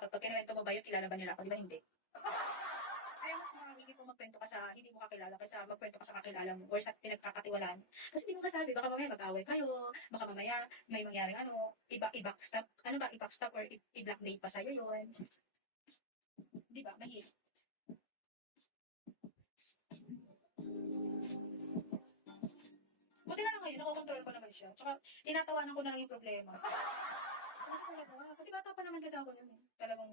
Kapag kinuwento mo ba yun, kilala ba nila ako? Di ba hindi? Kaya mas makakili kung magkwento ka sa hindi mo kakilala kaysa magkwento ka sa kakilala mo or sa pinagkakatiwalaan. Kasi di mo masabi, baka mamaya mag-away kayo, baka mamaya may mangyaring i-backstop, i-backstop or i-blackmail pa sa'yo yun. Di ba? Mahirap. Buti na lang ngayon, nakokontrol ko naman siya. Tsaka, tinatawanan ko na lang yung problema. Ano talaga? Kasi bata pa naman kasi ako nun eh. Talagang,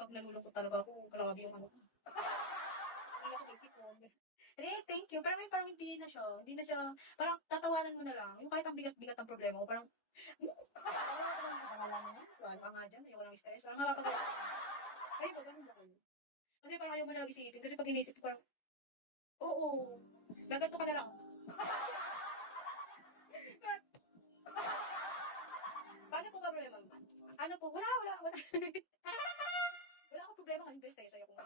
pag nalulungkot talaga ako, grabe yung ano. Hindi ako basic ko. Rick, thank you. Pero may parang hindi na siya. Hindi na siya, parang tatawanan mo na lang. Yung kahit ang bigat-bigat ng problema ko, parang, wala pa nga dyan. Ayaw ko lang stress. Parang mapapagawa. Ay, ba, ganun na kayo. Kasi parang ayaw mo na lang isipin. Kasi pag inisip ko parang, oo, gaganto ka na lang. Paano po ba problema? Ano po? Wala. Wala akong problema ngayon guys. Sa'yo ko nga.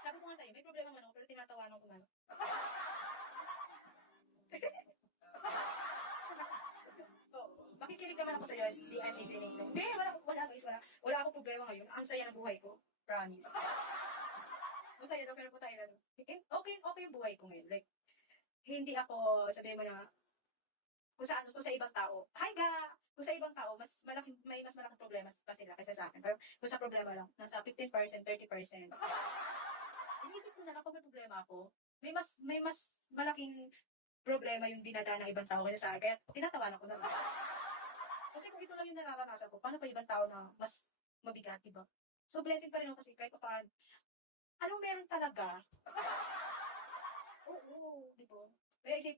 Sabi ko nga sa'yo, may problema man ako, pero tinatawanan ko man. Oo. Makikinig naman ako sa'yo. Di I'm listening. Hindi, wala guys. Wala akong problema ngayon. Ang saya ng buhay ko. Promise. Masaya na, pero po tayo na. Okay yung buhay ko ngayon. Like, hindi ako, sabihin mo na, kung sa ibang tao, hi ga! Kung sa ibang tao, may mas malaking problema pa sila kaysa sa akin. Pero kung sa problema lang, nasa 15%, 30%. Inisip ko na lang, pag may problema ako, may mas malaking problema yung dinadaan ng ibang tao kaysa sa akin. Kaya tinatawanan ko na lang. Kasi kung ito lang yung nararanasan ko, paano pa ibang tao na mas mabigat, diba? So, blessing pa rin ako kasi kahit pa paano. Anong meron talaga? Oo, diba? Kaya isip,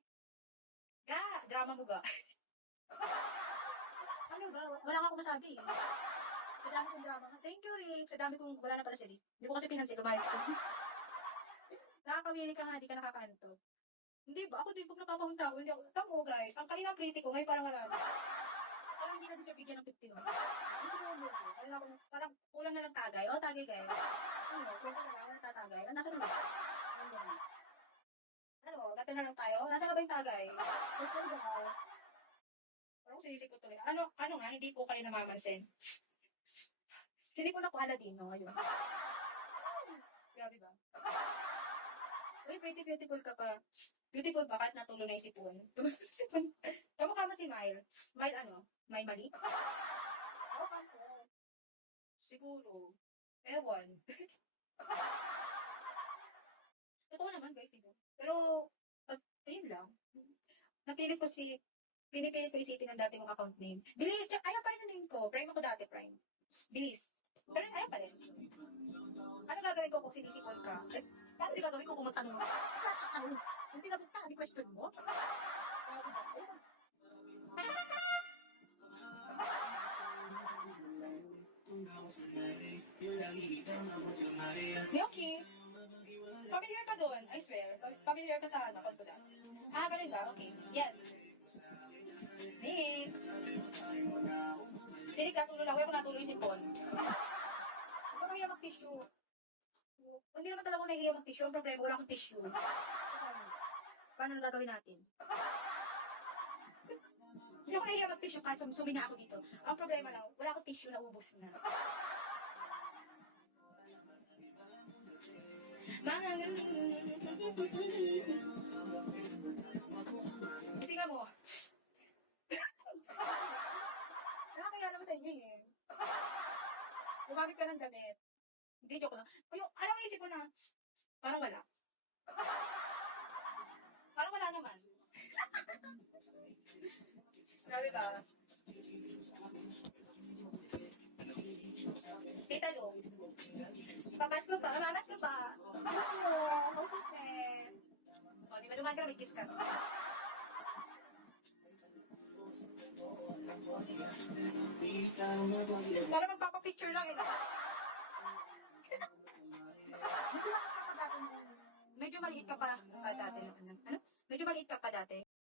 drama mo ga. Ano ba? Wala nga akong masabi eh. Sa dami kong drama. Thank you, Rick. Sa dami kong, wala na pala si Rick. Hindi ko kasi pinansin, lumayas ko. Nakakawili ka nga, hindi ka nakakanto. Hindi ba? Ako din, pag napapahunta ako, hindi ako, tamo guys, ang kanina pretty ko, ngayon parang wala na. Parang hindi na deserve bigyan ng 50 no? Parang kulang na lang tagay. O, tagay guys. Ano, kwento na lang, ako natatagay. Nasa na ba? Ano, gato na lang tayo? Nasa na ba yung tagay? Parang sinisip ko tuloy. Ano nga, hindi po kayo namamansin. Sili ko na po Aladino ngayon. Grabe ba? Uy, pretty beautiful ka pa. Beautiful ba? Kahit natulo na yung sipon. Sipon. Kamukha mo si Mile. Mile ano? Mile mali? Oo, kanto. Siguro. Ewan. Totoo naman guys, diba? Pero, ayun lang. Pinipilit ko isipin ang dati mong account name. Bilis! Ayan pa rin yung name ko. Prime ako dati, Prime. Bilis. Pero ayan pa rin. Ano gagawin ko kung sinisipon ka? Paano di gagawin ko kung magtanong mo? Kung sinagot ka, di question mo? Yoki! Familiar ka doon, I swear. Familiar ka sa account ko dati. Ganun ba? Okay. Yes. Nick! Si Nick, natulo lang. Huwag natulo yung sipon. Huwag ka mahiya mag-tissue. Hindi naman talaga ako nahihiya mag-tissue. Ang problema, wala akong tissue. Paano na gagawin natin? Hindi ako nahihiya mag-tissue kahit suminga ako dito. Ang problema lang, wala akong tissue na ubos na. Mga kasi nga mo. Nakakaya naman sa inyo eh. Gumamit ka ng damit. Hindi, joke lang. Alam mo isip ko na, parang wala. Parang wala naman. Grabe ba? Tita Lu. Mamas ko pa. O, di ba dumaan ka na, may kiss ka. Para magpapapicture lang eh. Medyo maliit ka pa dati. Ano? Medyo maliit ka pa dati.